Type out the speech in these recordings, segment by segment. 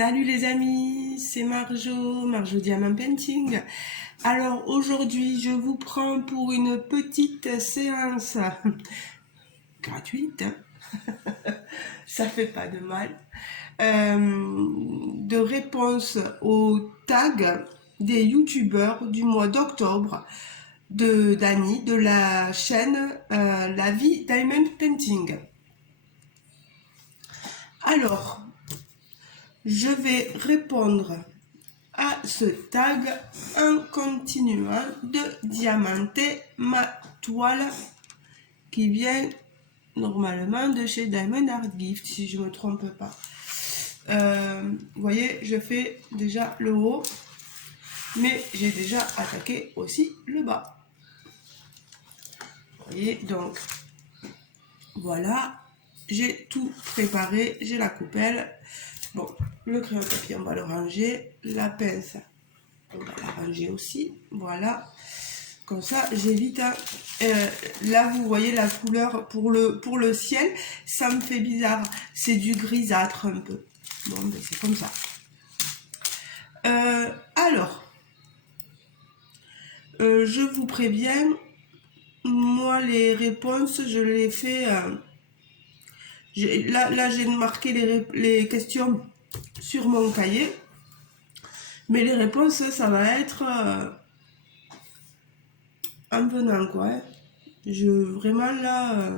Salut les amis, c'est Marjo Diamant Painting. Alors aujourd'hui, je vous prends pour une petite séance gratuite, ça fait pas de mal, de réponse aux tags des youtubeurs du mois d'octobre de Dani de la chaîne La Vie Diamond Painting. Alors, je vais répondre à ce tag en continuant de diamanter ma toile qui vient normalement de chez Diamond Art Gift, si je ne me trompe pas. Vous voyez, je fais déjà le haut, mais j'ai déjà attaqué aussi le bas. Vous voyez, donc voilà, j'ai tout préparé, j'ai la coupelle. Bon, le crayon papier, on va le ranger. La pince, on va la ranger aussi. Voilà. Comme ça, j'évite. Là, vous voyez la couleur pour le ciel. Ça me fait bizarre. C'est du grisâtre un peu. Bon, ben c'est comme ça. Alors, je vous préviens. Moi, les réponses, je les fais... Là, j'ai marqué les questions sur mon cahier. Mais les réponses, ça va être en venant, quoi. Hein. Vraiment, là...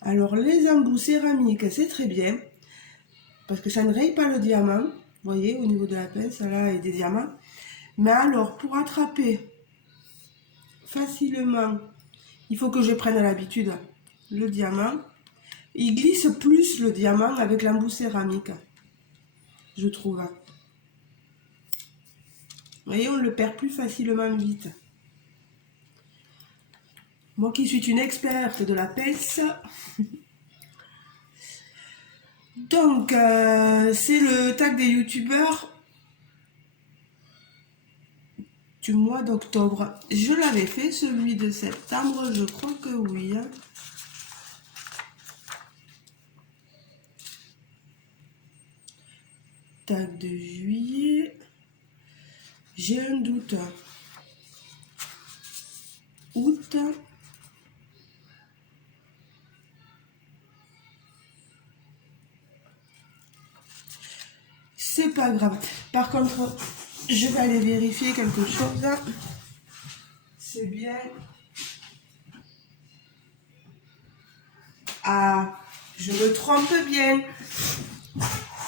Alors, les embouts céramiques, c'est très bien. Parce que ça ne raye pas le diamant. Vous voyez, au niveau de la pince, là, et des diamants. Mais alors, pour attraper facilement, il faut que je prenne l'habitude. Le diamant, il glisse plus le diamant avec l'embout céramique, je trouve. Vous voyez, on le perd plus facilement vite. Moi qui suis une experte de la pince. Donc, c'est le tag des youtubeurs du mois d'octobre. Je l'avais fait, celui de septembre, je crois que oui. Hein. Tag de juillet. J'ai un doute. Août. C'est pas grave. Par contre, je vais aller vérifier quelque chose. C'est bien. Ah, je me trompe bien.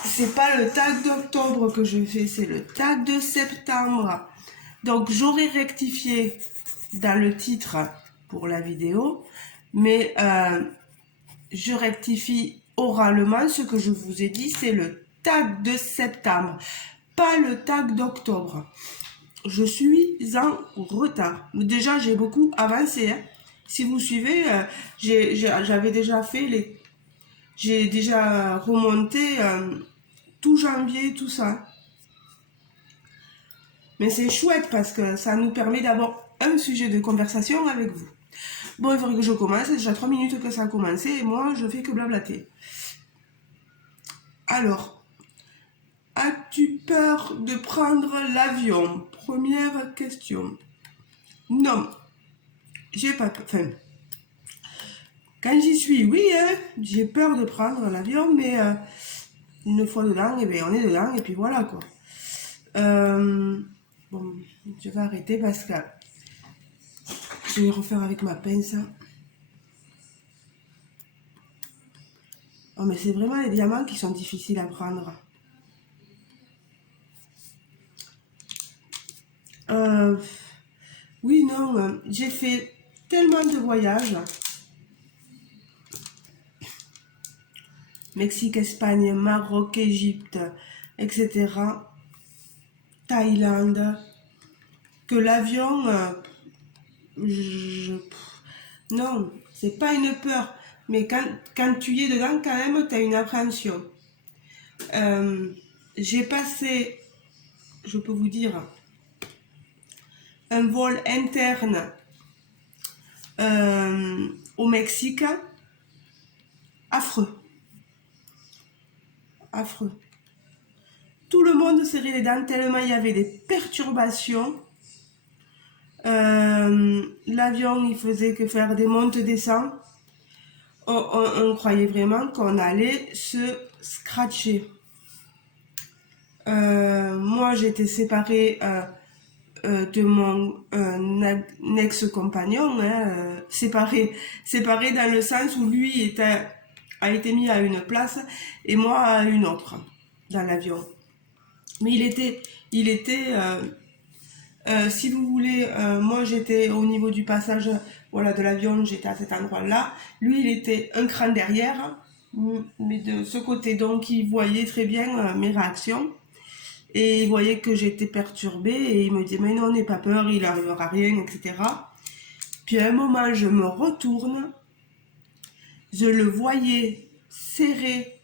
C'est pas le tag d'octobre que je fais, c'est le tag de septembre. Donc, j'aurais rectifié dans le titre pour la vidéo, mais je rectifie oralement. Ce que je vous ai dit, c'est le tag de septembre, pas le tag d'octobre. Je suis en retard. Déjà, j'ai beaucoup avancé. Hein. Si vous suivez, j'avais déjà fait j'ai déjà remonté tout janvier, tout ça. Mais c'est chouette parce que ça nous permet d'avoir un sujet de conversation avec vous. Bon, il faudrait que je commence. C'est déjà 3 minutes que ça a commencé et moi, je fais que blablater. Alors, as-tu peur de prendre l'avion? Première question. Non, j'ai pas peur. Enfin, quand j'y suis, oui, hein, j'ai peur de prendre l'avion, mais une fois dedans, eh bien, on est dedans, et puis voilà, quoi. Bon, je vais arrêter parce que je vais refaire avec ma pince. Oh, mais c'est vraiment les diamants qui sont difficiles à prendre. Oui, non, j'ai fait tellement de voyages. Mexique, Espagne, Maroc, Égypte, etc. Thaïlande. Que l'avion, non, c'est pas une peur. Mais quand tu y es dedans, quand même, tu as une appréhension. J'ai passé, je peux vous dire, un vol interne au Mexique. Affreux. Affreux. Tout le monde serrait les dents tellement il y avait des perturbations. L'avion, il faisait que faire des montées-descentes. On croyait vraiment qu'on allait se scratcher. Moi, j'étais séparée de mon ex-compagnon, hein, séparée dans le sens où lui a été mis à une place et moi à une autre dans l'avion. Mais il était si vous voulez, moi j'étais au niveau du passage voilà, de l'avion, j'étais à cet endroit-là. Lui, il était un cran derrière, mais de ce côté, donc il voyait très bien mes réactions. Et il voyait que j'étais perturbée et il me disait mais non, n'aie pas peur, il n'arrivera rien, etc. Puis à un moment, je me retourne, je le voyais serrer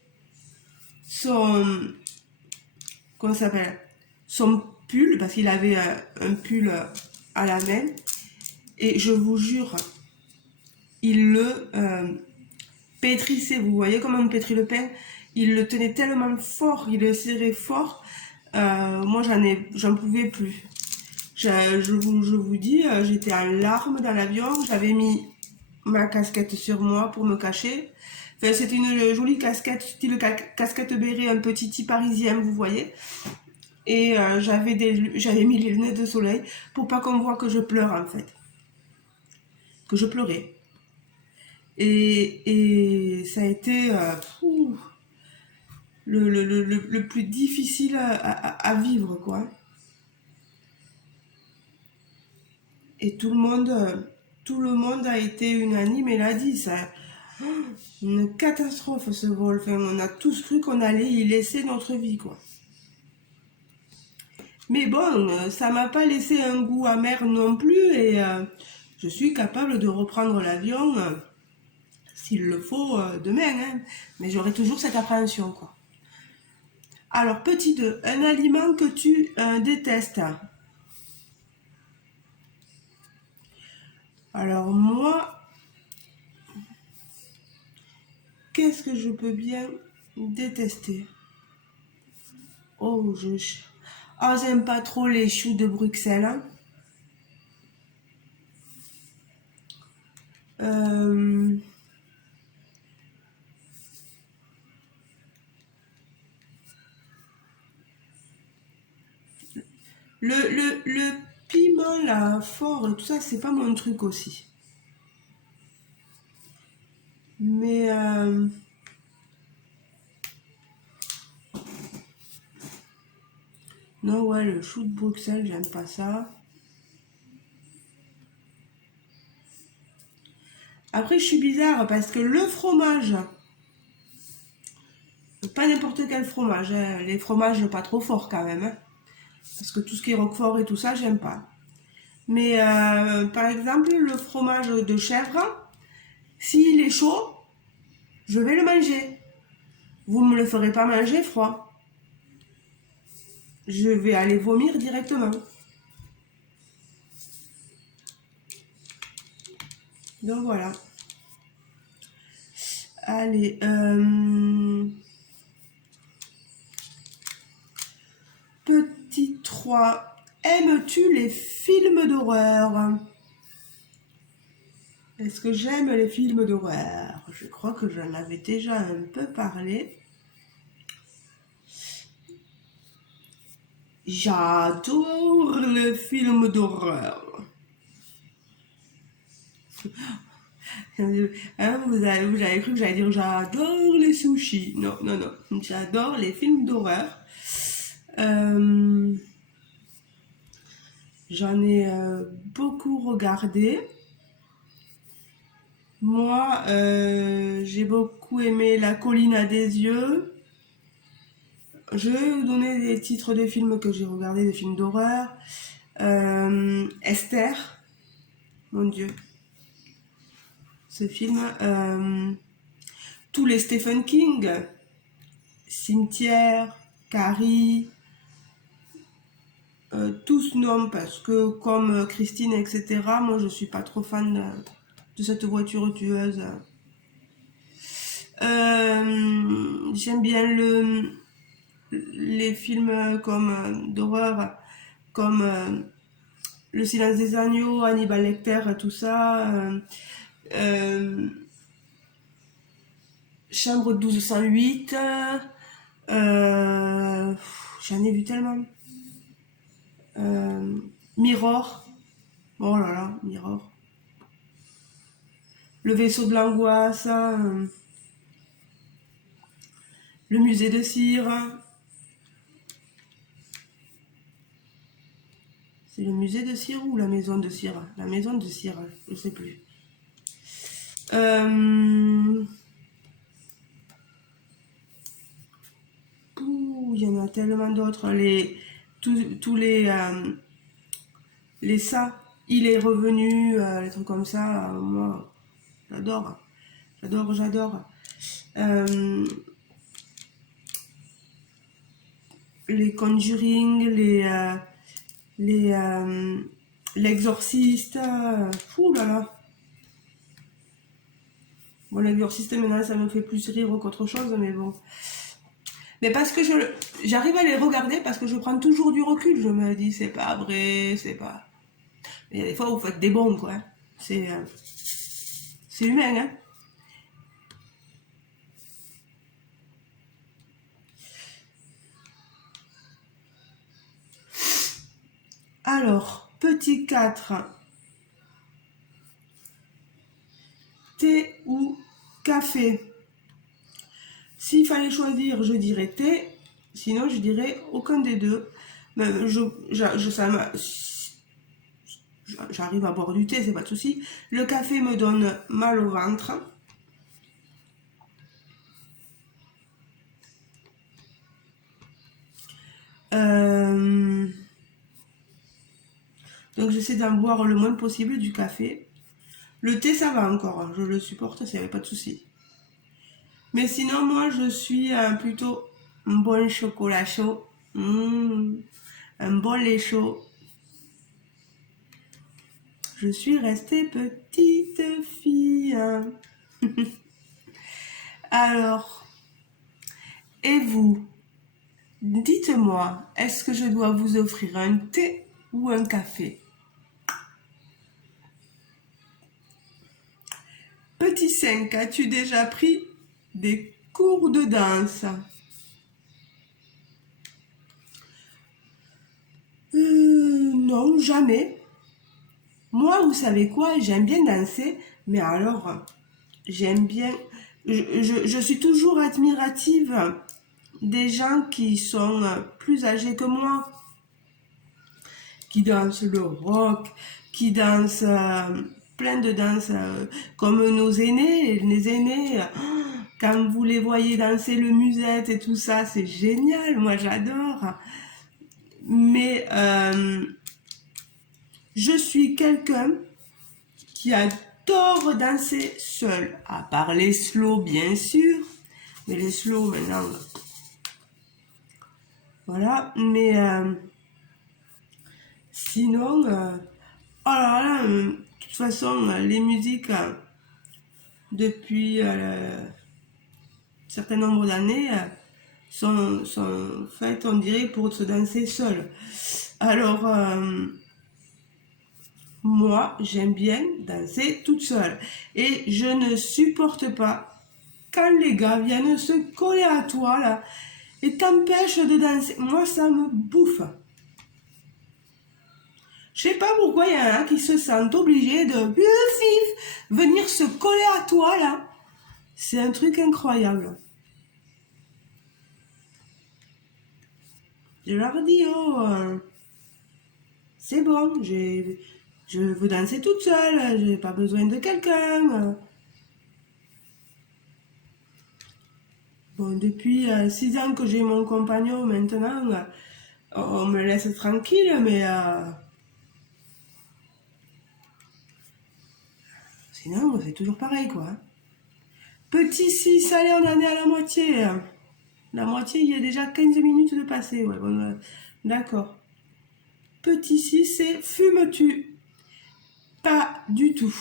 son, comment ça s'appelle, son pull, parce qu'il avait un pull à la main, et je vous jure, il le pétrissait, vous voyez comment on pétrit le pain, il le tenait tellement fort, il le serrait fort, moi j'en pouvais plus. Je vous dis, j'étais en larmes dans l'avion, j'avais mis ma casquette sur moi pour me cacher. Enfin, c'était une jolie casquette, style casquette béret, un petit tee parisien, vous voyez. Et j'avais mis les lunettes de soleil pour pas qu'on voit que je pleure en fait. Que je pleurais. Et ça a été le plus difficile à vivre, quoi. Et tout le monde a été unanime et l'a dit, ça, une catastrophe ce vol. Enfin, on a tous cru qu'on allait y laisser notre vie, quoi. Mais bon, ça m'a pas laissé un goût amer non plus et je suis capable de reprendre l'avion s'il le faut demain, hein. Mais j'aurai toujours cette appréhension, quoi. Alors, petit 2, un aliment que tu détestes. Alors moi, qu'est-ce que je peux bien détester? Oh, j'aime pas trop les choux de Bruxelles, hein. Euh, le piment, là, fort, et tout ça, c'est pas mon truc aussi. Mais non, ouais, le chou de Bruxelles, j'aime pas ça. Après, je suis bizarre parce que le fromage, pas n'importe quel fromage, hein, les fromages pas trop forts quand même, hein, parce que tout ce qui est roquefort et tout ça, j'aime pas. Mais par exemple, le fromage de chèvre, s'il est chaud, je vais le manger. Vous me le ferez pas manger froid. Je vais aller vomir directement. Donc voilà. Allez, petit 3. Aimes-tu les films d'horreur? Est-ce que j'aime les films d'horreur? Je crois que j'en avais déjà un peu parlé. J'adore les films d'horreur. Hein, vous avez cru que j'allais dire j'adore les sushis. Non, non, non. J'adore les films d'horreur. Euh, J'en ai beaucoup regardé. Moi, j'ai beaucoup aimé La colline à des yeux. Je vais vous donner des titres de films que j'ai regardés, des films d'horreur. Esther, mon Dieu, ce film. Tous les Stephen King, Cimetière, Carrie, tous non, parce que comme Christine, etc., moi je suis pas trop fan de cette voiture tueuse. J'aime bien les films comme d'horreur, comme Le silence des agneaux, Hannibal Lecter, tout ça. Chambre 1208. J'en ai vu tellement. Mirror. Oh là là, Mirror. Le vaisseau de l'angoisse. Le musée de cire. C'est le musée de cire ou la maison de cire? La maison de cire, je sais plus. Il y en a tellement d'autres. Tous les ça, il est revenu, les trucs comme ça. Moi, j'adore. J'adore. Les Conjuring, l'exorciste. Fou là là. Bon, l'exorciste maintenant ça me fait plus rire qu'autre chose, mais bon. Mais parce que j'arrive à les regarder parce que je prends toujours du recul. Je me dis c'est pas vrai, c'est pas. Il y a des fois où vous faites des bons quoi. C'est humain hein. Alors, petit 4. Thé ou café? S'il fallait choisir, je dirais thé. Sinon, je dirais aucun des deux. Mais j'arrive à boire du thé, c'est pas de souci. Le café me donne mal au ventre. Donc j'essaie d'en boire le moins possible du café. Le thé, ça va encore, hein, je le supporte, ça n'y pas de souci. Mais sinon, moi, je suis plutôt un bon chocolat chaud, un bon lait chaud. Je suis restée petite fille. Alors, et vous, dites-moi, est-ce que je dois vous offrir un thé ou un café? Petit 5, as-tu déjà pris des cours de danse? Non, jamais. Moi, vous savez quoi? J'aime bien danser, mais alors, j'aime bien... Je suis toujours admirative des gens qui sont plus âgés que moi, qui dansent le rock, qui dansent plein de danses comme nos aînés, les aînés. Quand vous les voyez danser le musette et tout ça, c'est génial, moi j'adore. Mais je suis quelqu'un qui adore danser seul, à part les slow bien sûr, mais les slow maintenant, voilà, mais sinon, oh là là, de toute façon, les musiques, depuis un certain nombre d'années, sont faites, on dirait, pour se danser seul. Alors, moi, j'aime bien danser toute seule. Et je ne supporte pas quand les gars viennent se coller à toi, là, et t'empêchent de danser. Moi, ça me bouffe. Je sais pas pourquoi il y en a qui se sentent obligés de venir se coller à toi, là. C'est un truc incroyable. Je leur dis, oh, c'est bon, je veux danser toute seule, j'ai pas besoin de quelqu'un. Bon, depuis 6 ans que j'ai mon compagnon, maintenant, on me laisse tranquille, mais sinon, c'est toujours pareil, quoi. Petit 6, allez, on en est à la moitié. La moitié, il y a déjà 15 minutes de passé, ouais, bon, d'accord. Petit 6, c'est fumes-tu? Pas du tout.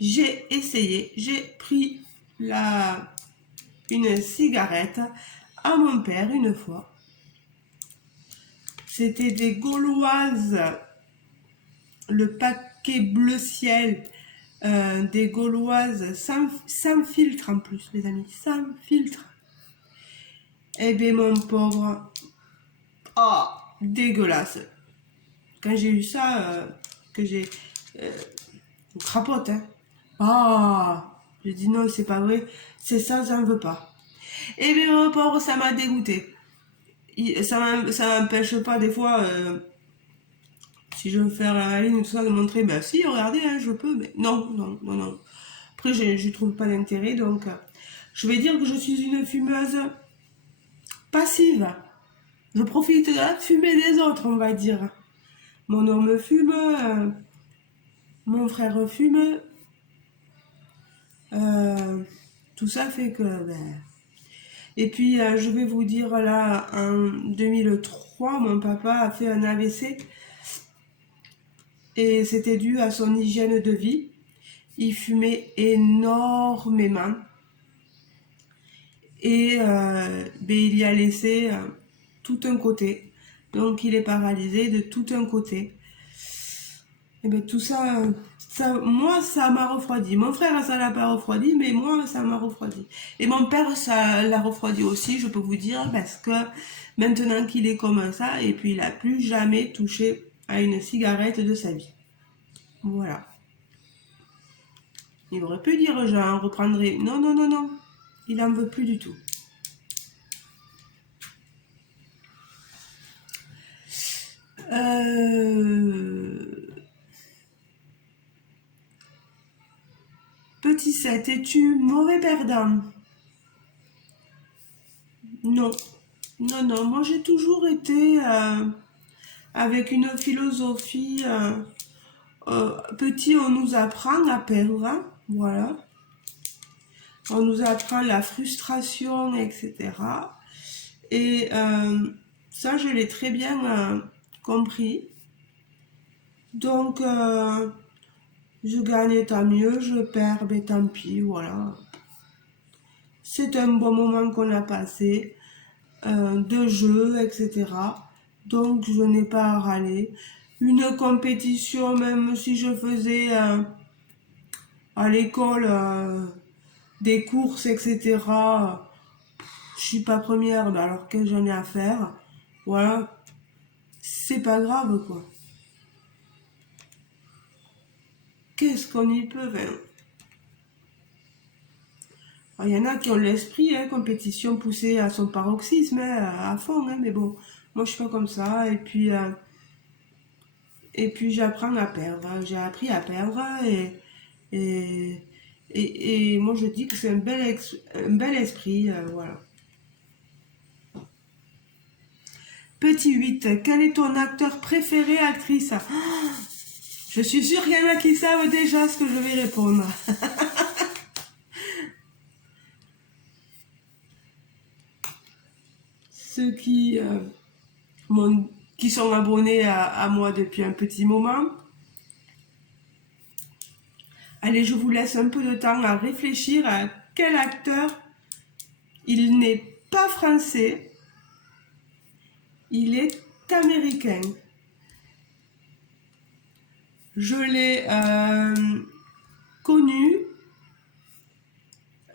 J'ai essayé, j'ai pris une cigarette à mon père une fois. C'était des Gauloises, le paquet bleu ciel, des Gauloises sans filtre en plus, les amis, sans filtre. Eh bien, mon pauvre, oh, dégueulasse. Quand j'ai eu ça, que j'ai crapote, hein. Ah, j'ai dit non, c'est pas vrai, c'est ça, j'en veux pas. Eh bien, mon pauvre, ça m'a dégoûté. Ça m'empêche pas des fois, si je veux faire la ligne, tout ça, de montrer, ben si, regardez, hein, je peux, mais non, non, non, non. Après, je trouve pas d'intérêt, donc je vais dire que je suis une fumeuse passive. Je profite de la fumée des autres, on va dire. Mon homme fume, mon frère fume, euh, tout ça fait que... Ben... Et puis, je vais vous dire, là, en 2003, mon papa a fait un AVC et c'était dû à son hygiène de vie. Il fumait énormément et ben, il y a laissé tout un côté. Donc, il est paralysé de tout un côté. Et ben tout ça, moi, ça m'a refroidi. Mon frère, ça l'a pas refroidi, mais moi, ça m'a refroidi. Et mon père, ça l'a refroidi aussi, je peux vous dire, parce que maintenant qu'il est comme ça, et puis il a plus jamais touché à une cigarette de sa vie. Voilà. Il aurait pu dire, j'en reprendrai. Non, non, non, non. Il en veut plus du tout. Petit 7, es-tu mauvais perdant? Non. Non, non, moi j'ai toujours été avec une philosophie. Petit, on nous apprend à perdre, hein, voilà. On nous apprend la frustration, etc. Et ça, je l'ai très bien compris. Donc, je gagne, tant mieux, je perds, mais tant pis, voilà. C'est un bon moment qu'on a passé, de jeu, etc. Donc, je n'ai pas à râler. Une compétition, même si je faisais à l'école des courses, etc. Je suis pas première, mais alors que j'en ai à faire, voilà, c'est pas grave, quoi. Qu'est-ce qu'on y peut faire? Il y en a qui ont l'esprit, hein, compétition poussée à son paroxysme, hein, à fond, hein, mais bon, moi je suis pas comme ça, et puis j'apprends à perdre, hein. J'ai appris à perdre, et, et moi je dis que c'est un bel esprit, voilà. Petit 8, quel est ton acteur préféré, actrice? Je suis sûre qu'il y en a qui savent déjà ce que je vais répondre. Ceux qui sont abonnés à moi depuis un petit moment. Allez, je vous laisse un peu de temps à réfléchir à quel acteur. Il n'est pas français, il est américain. Je l'ai connu,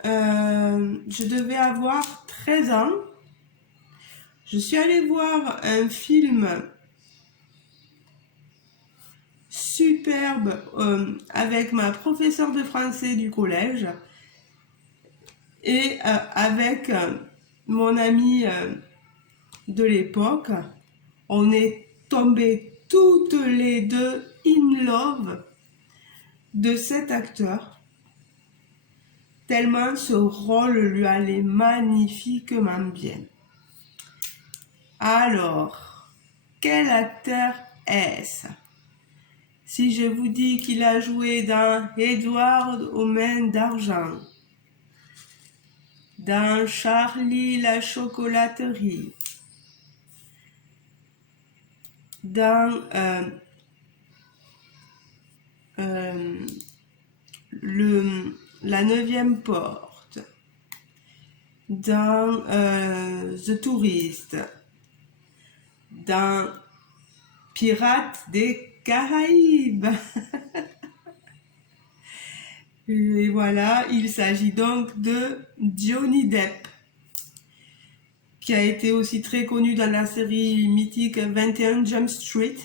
je devais avoir 13 ans. Je suis allée voir un film superbe avec ma professeure de français du collège et avec mon ami de l'époque. On est tombés toutes les deux in love de cet acteur, tellement ce rôle lui allait magnifiquement bien. Alors, quel acteur est-ce? Si je vous dis qu'il a joué dans Edward aux mains d'argent, dans Charlie la chocolaterie, dans la 9e porte, dans The Tourist, dans Pirates des Caraïbes. Et voilà, il s'agit donc de Johnny Depp, qui a été aussi très connu dans la série mythique 21 Jump Street,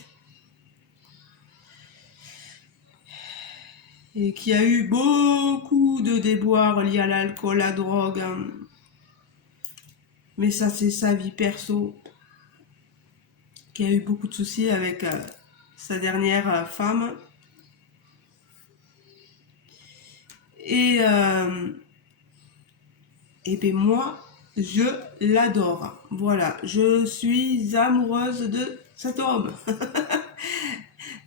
et qui a eu beaucoup de déboires liés à l'alcool, à la drogue, hein. Mais ça, c'est sa vie perso, qui a eu beaucoup de soucis avec sa dernière femme. Et ben moi, je l'adore. Voilà, je suis amoureuse de cet homme,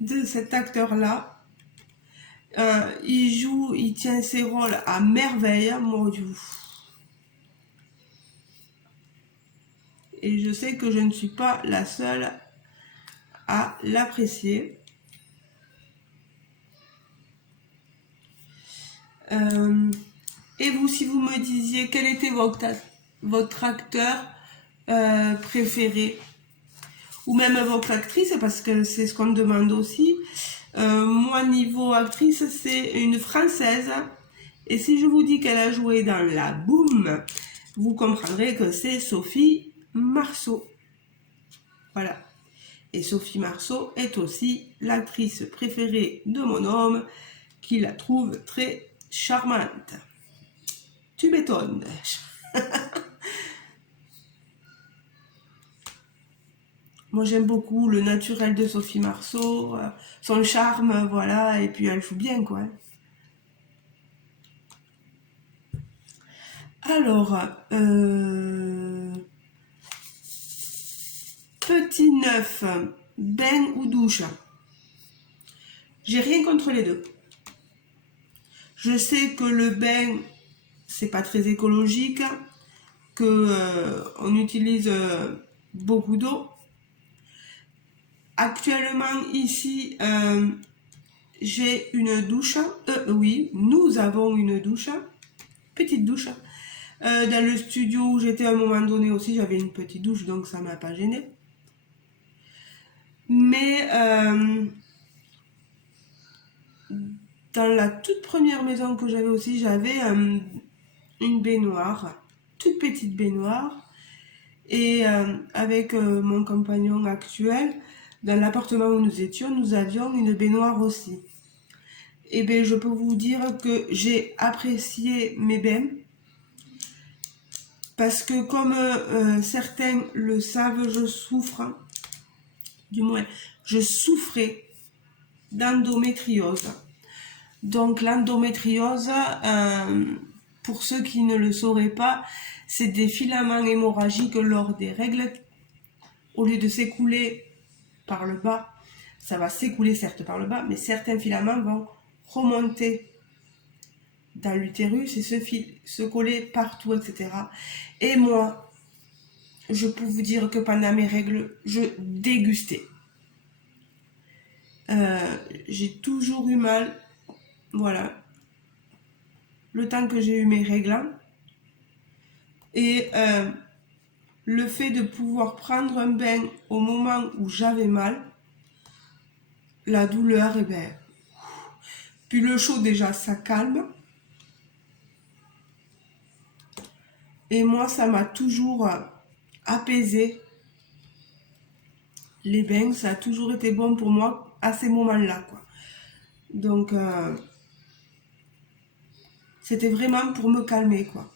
de cet acteur-là. Il tient ses rôles à merveille, mon Dieu. Et je sais que je ne suis pas la seule à l'apprécier. Et vous, si vous me disiez quel était votre acteur préféré, ou même votre actrice, parce que c'est ce qu'on me demande aussi. Moi, niveau actrice, c'est une Française. Et si je vous dis qu'elle a joué dans La Boum, vous comprendrez que c'est Sophie Marceau. Voilà. Et Sophie Marceau est aussi l'actrice préférée de mon homme, qui la trouve très charmante. Tu m'étonnes. Moi, j'aime beaucoup le naturel de Sophie Marceau, son charme, voilà, et puis elle joue bien, quoi. Alors, petit neuf, bain ou douche? J'ai rien contre les deux. Je sais que le bain, c'est pas très écologique, que on utilise beaucoup d'eau. Actuellement, ici, j'ai une douche. Oui, nous avons une douche, petite douche. Dans le studio où j'étais à un moment donné aussi, j'avais une petite douche, donc ça m'a pas gêné. Mais dans la toute première maison que j'avais aussi, j'avais une baignoire, toute petite baignoire. Et avec mon compagnon actuel, dans l'appartement où nous étions, nous avions une baignoire aussi. Et bien, je peux vous dire que j'ai apprécié mes bains. Parce que comme certains le savent, je souffre, du moins, je souffrais d'endométriose. Donc l'endométriose, pour ceux qui ne le sauraient pas, c'est des filaments hémorragiques lors des règles. Au lieu de s'écouler par le bas, ça va s'écouler certes par le bas, mais certains filaments vont remonter dans l'utérus et se coller partout, etc. Et moi, je peux vous dire que pendant mes règles, je dégustais. J'ai toujours eu mal, voilà, le temps que j'ai eu mes règles. Et le fait de pouvoir prendre un bain au moment où j'avais mal, la douleur, et ben, puis le chaud déjà, ça calme. Et moi, ça m'a toujours apaisé. Les bains, ça a toujours été bon pour moi à ces moments-là, quoi. Donc, c'était vraiment pour me calmer, quoi.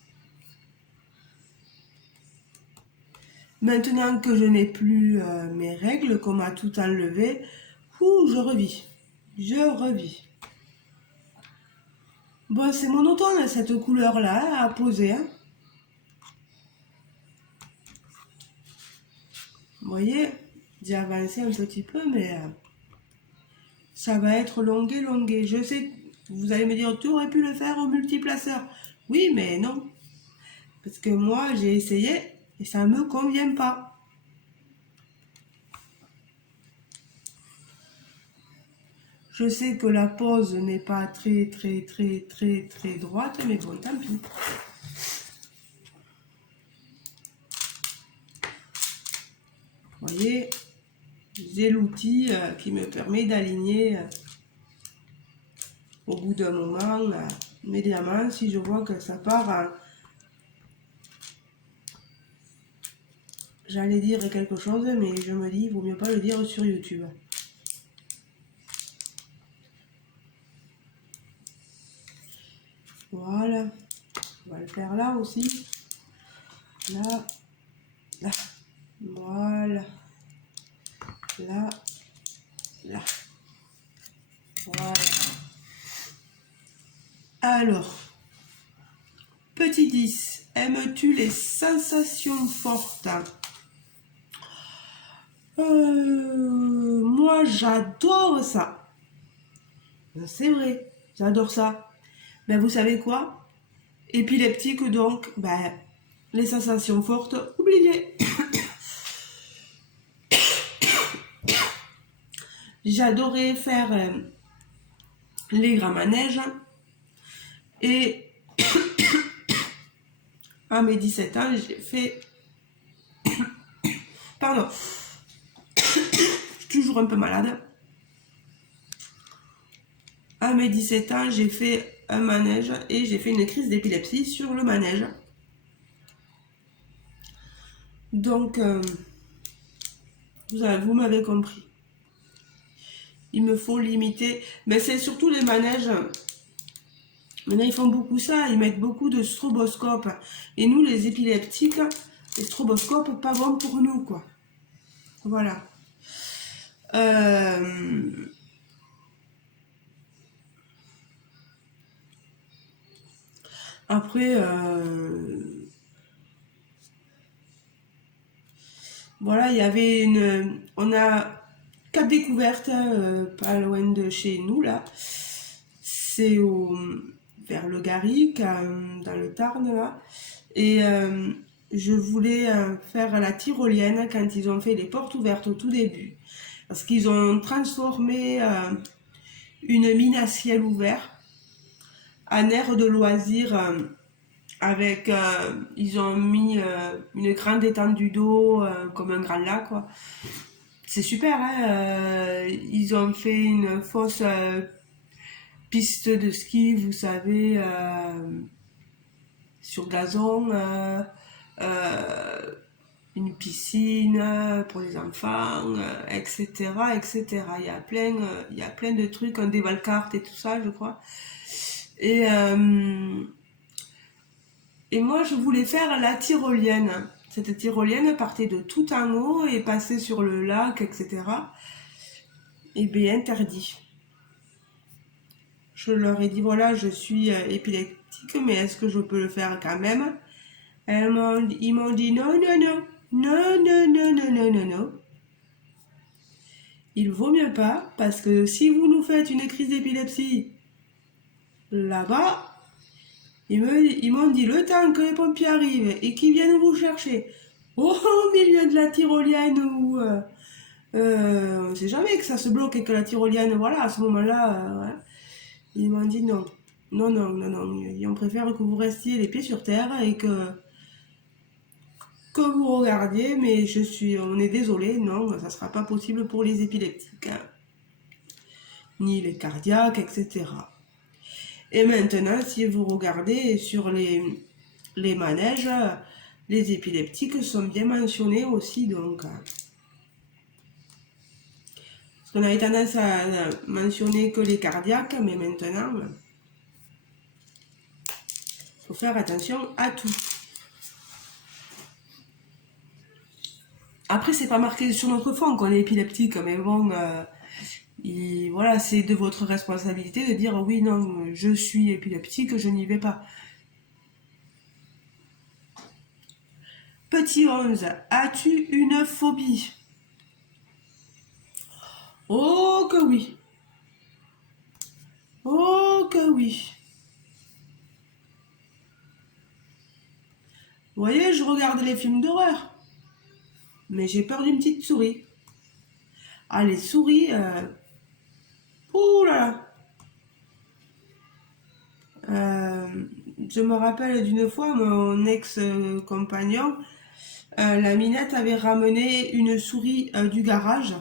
Maintenant que je n'ai plus mes règles, qu'on m'a tout enlevé, je revis. Je revis. Bon, c'est monotone, cette couleur-là, à poser, hein. Vous voyez, j'ai avancé un petit peu, mais ça va être longué, longué. Je sais, vous allez me dire, tu aurais pu le faire au multiplaceur. Oui, mais non. Parce que moi, j'ai essayé et ça ne me convient pas. Je sais que la pose n'est pas très droite, mais bon, tant pis. Vous voyez, j'ai l'outil qui me permet d'aligner au bout d'un moment mes diamants. Si je vois que ça part, j'allais dire quelque chose, mais je me dis, il vaut mieux pas le dire sur YouTube. Voilà, on va le faire là aussi. Là, là, voilà, là, là, voilà. Alors, petit 10, aimes-tu les sensations fortes? Moi, j'adore ça. C'est vrai, j'adore ça. Ben, vous savez quoi? Épileptique, donc, ben, les sensations fortes, oubliez. J'adorais faire les grands manèges. Et à mes 17 ans, j'ai fait... Pardon. Je suis toujours un peu malade. À mes 17 ans, j'ai fait un manège et j'ai fait une crise d'épilepsie sur le manège. Donc, vous m'avez compris. Il me faut limiter. Mais c'est surtout les manèges. Maintenant, ils font beaucoup ça. Ils mettent beaucoup de stroboscopes. Et nous, les épileptiques, les stroboscopes, pas bon pour nous, quoi. Voilà. Après, voilà, il y avait on a Cap Découverte, pas loin de chez nous, là. C'est vers le Garric, dans le Tarn, là. Et je voulais faire la tyrolienne quand ils ont fait les portes ouvertes au tout début. Parce qu'ils ont transformé une mine à ciel ouvert en aire de loisirs avec... ils ont mis une grande étendue d'eau comme un grand lac, quoi. C'est super, hein. Ils ont fait une fausse piste de ski, vous savez, sur gazon, une piscine pour les enfants, etc., etc. Il y a plein de trucs, un déval-carte et tout ça, je crois. Et moi, je voulais faire la tyrolienne. Cette tyrolienne partait de tout en haut et passait sur le lac, etc. Et bien, interdit. Je leur ai dit, voilà, je suis épileptique, mais est-ce que je peux le faire quand même? Ils m'ont dit, non, non, non, non, non, non, non, non, non, non. Il vaut mieux pas, parce que si vous nous faites une crise d'épilepsie là-bas, ils m'ont dit, le temps que les pompiers arrivent et qu'ils viennent vous chercher au milieu de la tyrolienne où on ne sait jamais que ça se bloque et que la tyrolienne, voilà, à ce moment-là, voilà. Ils m'ont dit non. Non, non, non, non. On préfère que vous restiez les pieds sur terre et que vous regardiez, mais on est désolé, non, ça sera pas possible pour les épileptiques, hein, ni les cardiaques, etc. Et maintenant, si vous regardez sur les manèges, les épileptiques sont bien mentionnés aussi, donc. Parce qu'on avait tendance à mentionner que les cardiaques, mais maintenant, il faut faire attention à tout. Après, c'est pas marqué sur notre fond qu'on est épileptique, mais bon, voilà, c'est de votre responsabilité de dire oui, non, je suis épileptique, je n'y vais pas. Petit 11, as-tu une phobie? Oh que oui. Oh que oui. Vous voyez, je regarde les films d'horreur, mais j'ai peur d'une petite souris. Ah, les souris, Ouh là là. Je me rappelle d'une fois, mon ex-compagnon, la minette avait ramené une souris du garage.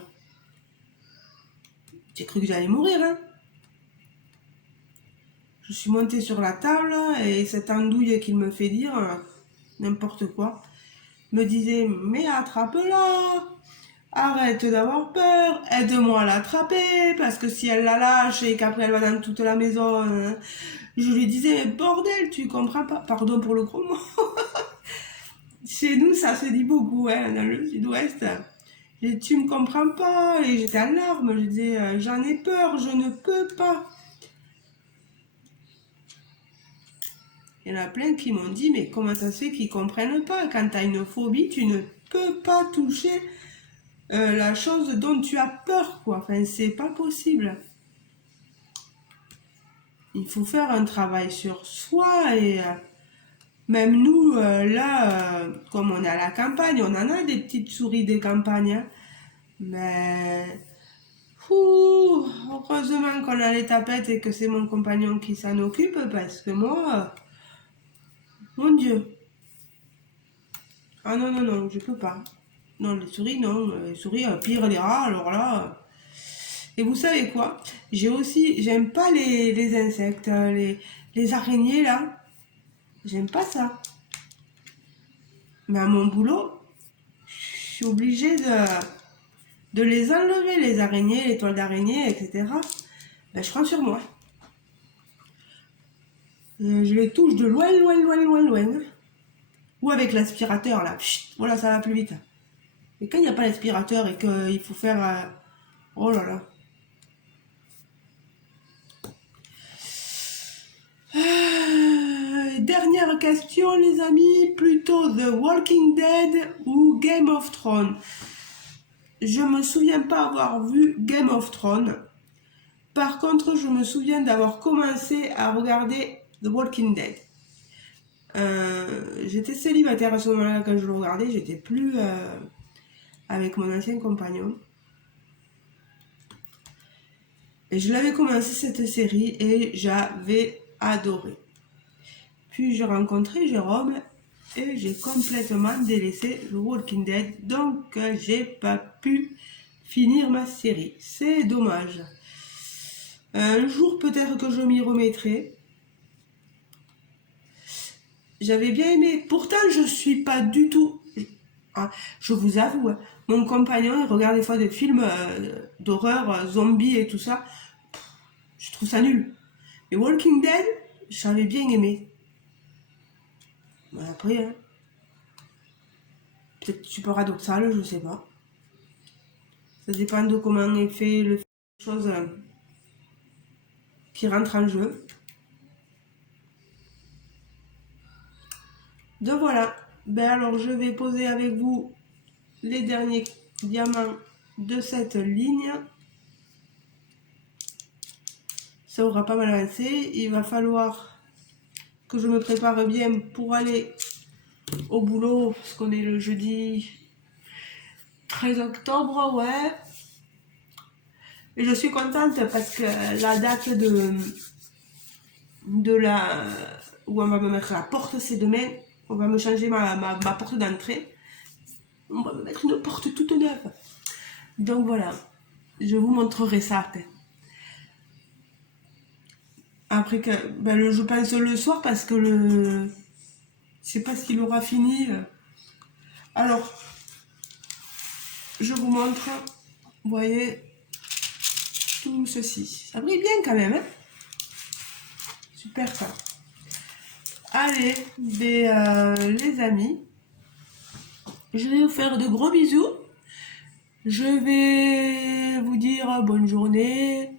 J'ai cru que j'allais mourir, hein. Je suis montée sur la table et cette andouille qu'il me fait dire n'importe quoi me disait mais attrape-la, arrête d'avoir peur, aide-moi à l'attraper parce que si elle la lâche et qu'après elle va dans toute la maison, je lui disais mais bordel, tu comprends pas, pardon pour le gros mot. Chez nous ça se dit beaucoup, hein, dans le sud-ouest. Et tu me comprends pas, et j'étais en larmes, je disais j'en ai peur, je ne peux pas. Il y en a plein qui m'ont dit, mais comment ça se fait qu'ils ne comprennent pas? Quand tu as une phobie, tu ne peux pas toucher la chose dont tu as peur, quoi. Enfin, c'est pas possible. Il faut faire un travail sur soi et même nous, là, comme on est à la campagne, on en a des petites souris des campagnes, hein. Mais heureusement qu'on a les tapettes et que c'est mon compagnon qui s'en occupe parce que moi, mon Dieu. Ah non, non, non, je peux pas. Non, les souris, non. Les souris, pire les rats, alors là. Et vous savez quoi? J'aime pas les insectes, les araignées là. J'aime pas ça. Mais à mon boulot, je suis obligée de les enlever, les araignées, les toiles d'araignée, etc. Ben, je prends sur moi. Je les touche de loin, loin, loin, loin, loin. Ou avec l'aspirateur là. Chut, voilà, ça va plus vite. Et quand il n'y a pas l'aspirateur et qu'il faut faire... oh là là. Dernière question les amis, plutôt The Walking Dead ou Game of Thrones? Je me souviens pas avoir vu Game of Thrones. Par contre, je me souviens d'avoir commencé à regarder The Walking Dead. J'étais célibataire à ce moment-là quand je le regardais, j'étais plus avec mon ancien compagnon. Et je l'avais commencé cette série et j'avais adoré. Puis j'ai rencontré Jérôme et j'ai complètement délaissé The Walking Dead, donc j'ai pas pu finir ma série. C'est dommage. Un jour peut-être que je m'y remettrai. J'avais bien aimé. Pourtant je suis pas du tout... je vous avoue, mon compagnon il regarde des fois des films d'horreur, zombies et tout ça. Je trouve ça nul. Et Walking Dead, j'avais bien aimé. Après, hein, peut-être suis paradoxal, je sais pas. Ça dépend de comment est fait le chose qui rentre en jeu. Donc voilà. Ben alors je vais poser avec vous les derniers diamants de cette ligne. Ça aura pas mal avancé. Il va falloir que je me prépare bien pour aller au boulot, parce qu'on est le jeudi 13 octobre, ouais. Et je suis contente parce que la date de la où on va me mettre la porte, c'est demain. On va me changer ma porte d'entrée. On va me mettre une porte toute neuve. Donc voilà, je vous montrerai ça. Après que je pense le soir parce que je sais pas s'il aura fini. Alors, je vous montre, vous voyez, tout ceci. Ça brille bien quand même, hein? Super ça. Allez, les amis, je vais vous faire de gros bisous. Je vais vous dire bonne journée,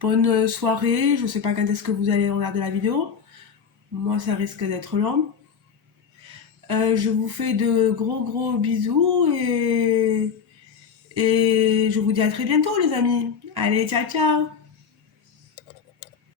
bonne soirée. Je sais pas quand est-ce que vous allez regarder la vidéo. Moi, ça risque d'être long. Je vous fais de gros bisous et je vous dis à très bientôt les amis. Allez, ciao ciao!